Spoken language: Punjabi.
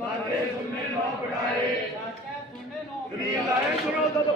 ਬਾਤੇ ਸੁਣਨੇ ਨੋ ਪੜਾਏ ਦੁਨੀਆ ਲਾਏ ਸੁਣੋ ਤਦ